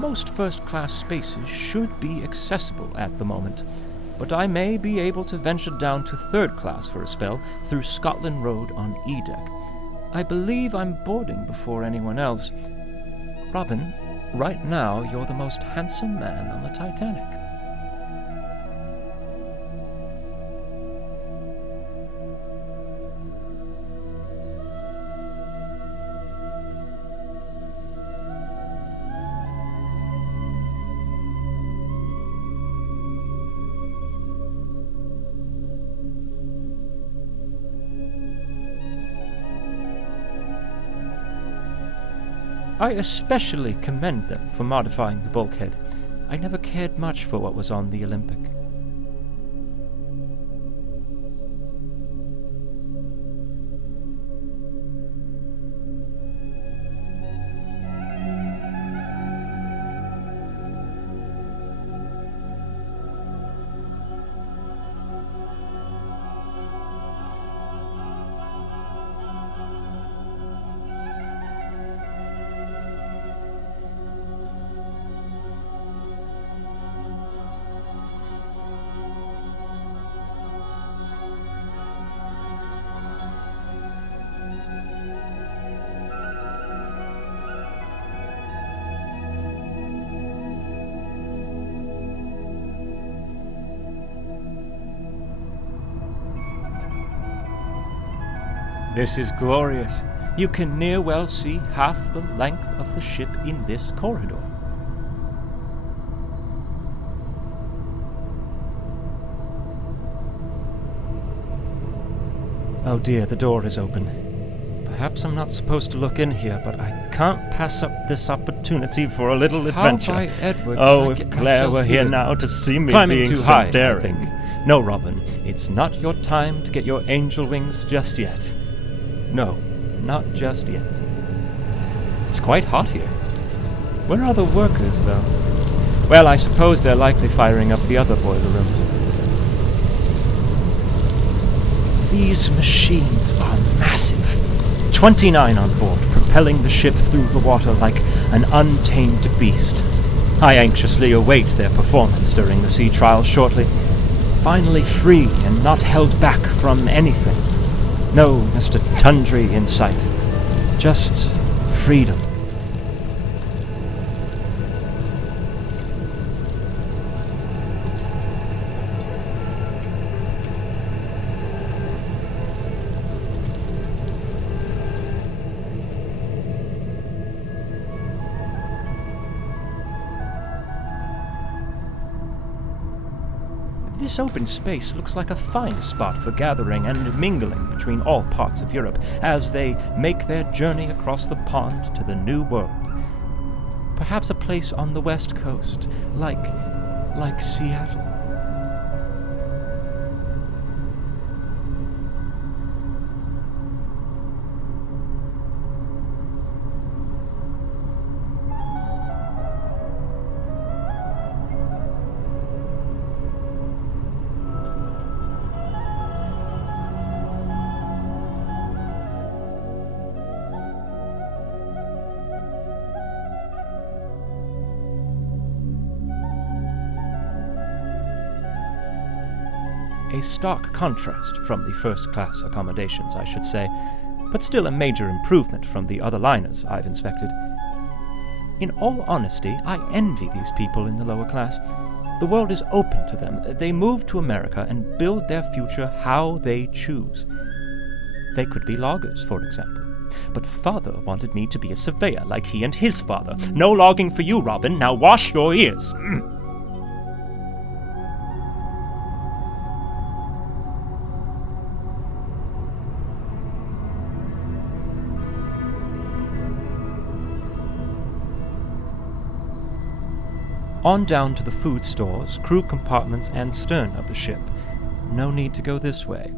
most first-class spaces should be accessible at the moment, but I may be able to venture down to third class for a spell through Scotland Road on E-Deck. I believe I'm boarding before anyone else. Robin, right now you're the most handsome man on the Titanic. I especially commend them for modifying the bulkhead. I never cared much for what was on the Olympic. This is glorious. You can near well see half the length of the ship in this corridor. Oh dear, the door is open. Perhaps I'm not supposed to look in here, but I can't pass up this opportunity for a little adventure. How by Edward Oh, if Claire were here now to see me being too so high, daring. No, Robin, it's not your time to get your angel wings just yet. No, not just yet. It's quite hot here. Where are the workers, though? Well, I suppose they're likely firing up the other boiler rooms. These machines are massive. 29 on board, propelling the ship through the water like an untamed beast. I anxiously await their performance during the sea trials shortly. Finally free and not held back from anything. No Mr. Tundry in sight. Just freedom. This open space looks like a fine spot for gathering and mingling between all parts of Europe as they make their journey across the pond to the New World. Perhaps a place on the West Coast, like Seattle. A stark contrast from the first-class accommodations, I should say, but still a major improvement from the other liners I've inspected. In all honesty, I envy these people in the lower class. The world is open to them. They move to America and build their future how they choose. They could be loggers, for example. But father wanted me to be a surveyor like he and his father. No logging for you, Robin. Now wash your ears. On down to the food stores, crew compartments, and stern of the ship. No need to go this way.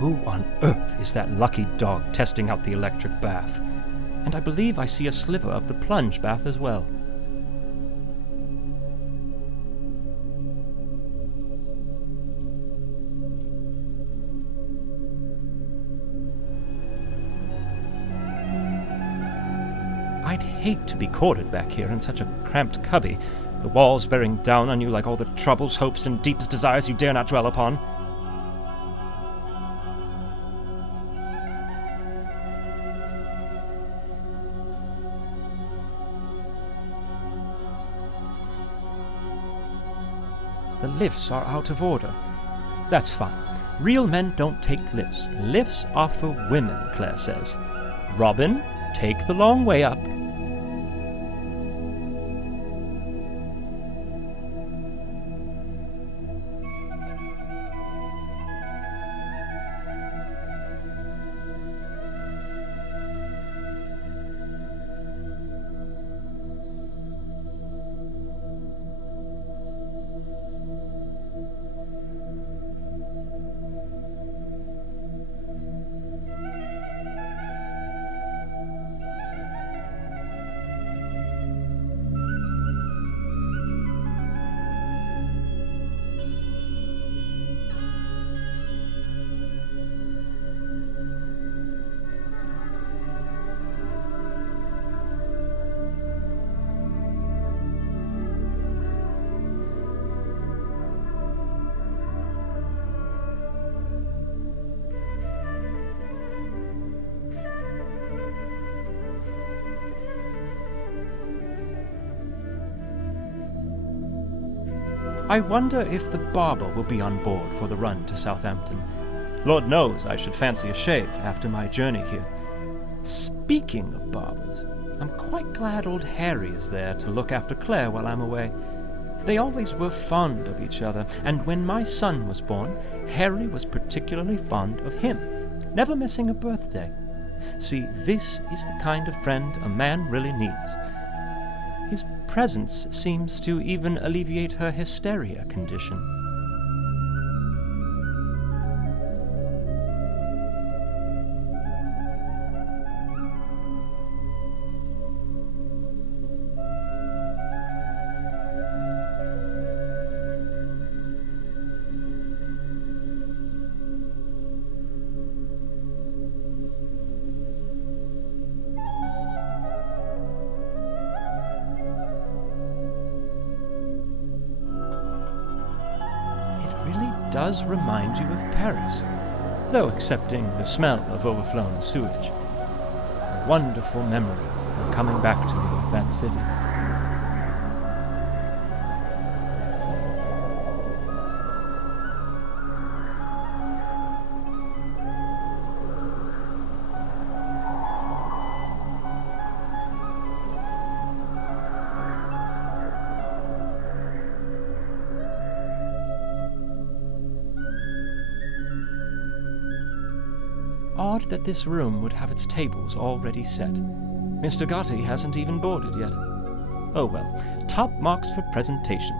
Who on earth is that lucky dog testing out the electric bath? And I believe I see a sliver of the plunge bath as well. I'd hate to be quartered back here in such a cramped cubby, the walls bearing down on you like all the troubles, hopes, and deepest desires you dare not dwell upon. The lifts are out of order. That's fine. Real men don't take lifts. Lifts are for women, Claire says. Robin, take the long way up. I wonder if the barber will be on board for the run to Southampton. Lord knows I should fancy a shave after my journey here. Speaking of barbers, I'm quite glad old Harry is there to look after Claire while I'm away. They always were fond of each other, and when my son was born, Harry was particularly fond of him, never missing a birthday. See, this is the kind of friend a man really needs. His presence seems to even alleviate her hysteria condition. Does remind you of Paris, though excepting the smell of overflown sewage. Wonderful memories are coming back to me of that city. Odd that this room would have its tables already set. Mr. Gotti hasn't even boarded yet. Oh well, top marks for presentation.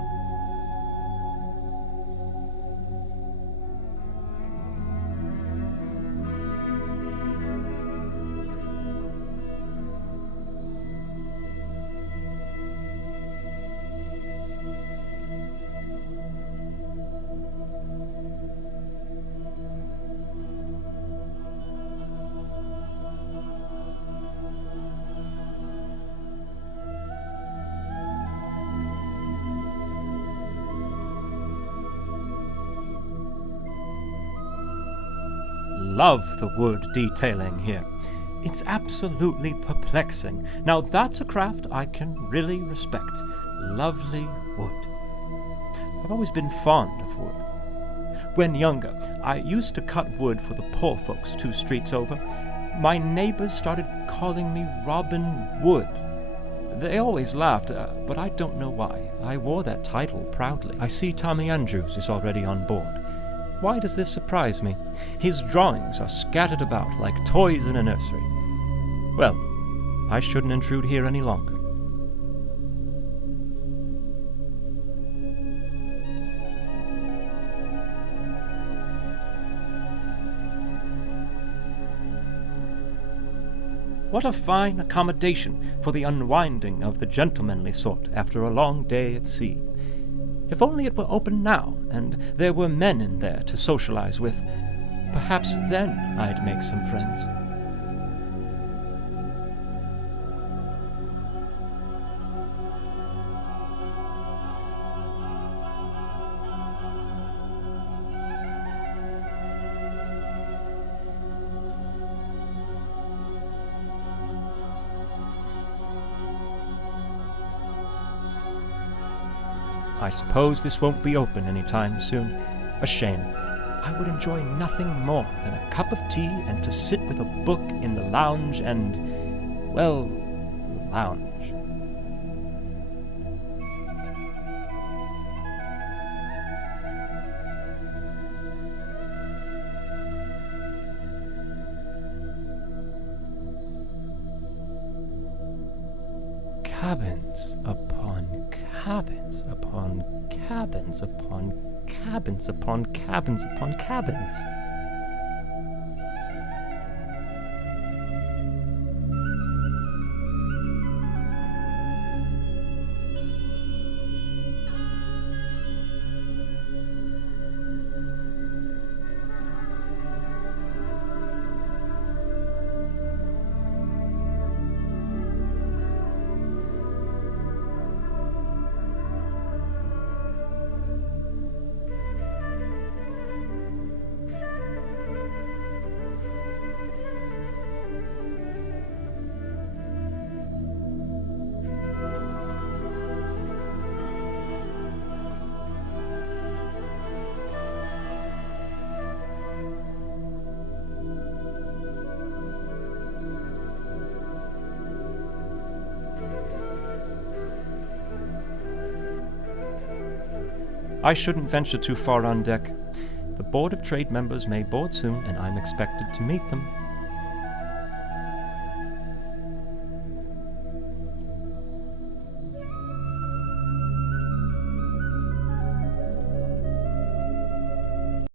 Love the wood detailing here. It's absolutely perplexing. Now that's a craft I can really respect. Lovely wood. I've always been fond of wood. When younger, I used to cut wood for the poor folks 2 streets over. My neighbors started calling me Robin Wood. They always laughed, but I don't know why. I wore that title proudly. I see Tommy Andrews is already on board. Why does this surprise me? His drawings are scattered about like toys in a nursery. Well, I shouldn't intrude here any longer. What a fine accommodation for the unwinding of the gentlemanly sort after a long day at sea. If only it were open now, and there were men in there to socialize with, perhaps then I'd make some friends. I suppose this won't be open any time soon. A shame. I would enjoy nothing more than a cup of tea and to sit with a book in the lounge and, well, lounge. Cabins upon cabins upon cabins upon cabins upon cabins upon cabins. I shouldn't venture too far on deck. The Board of Trade members may board soon, and I'm expected to meet them.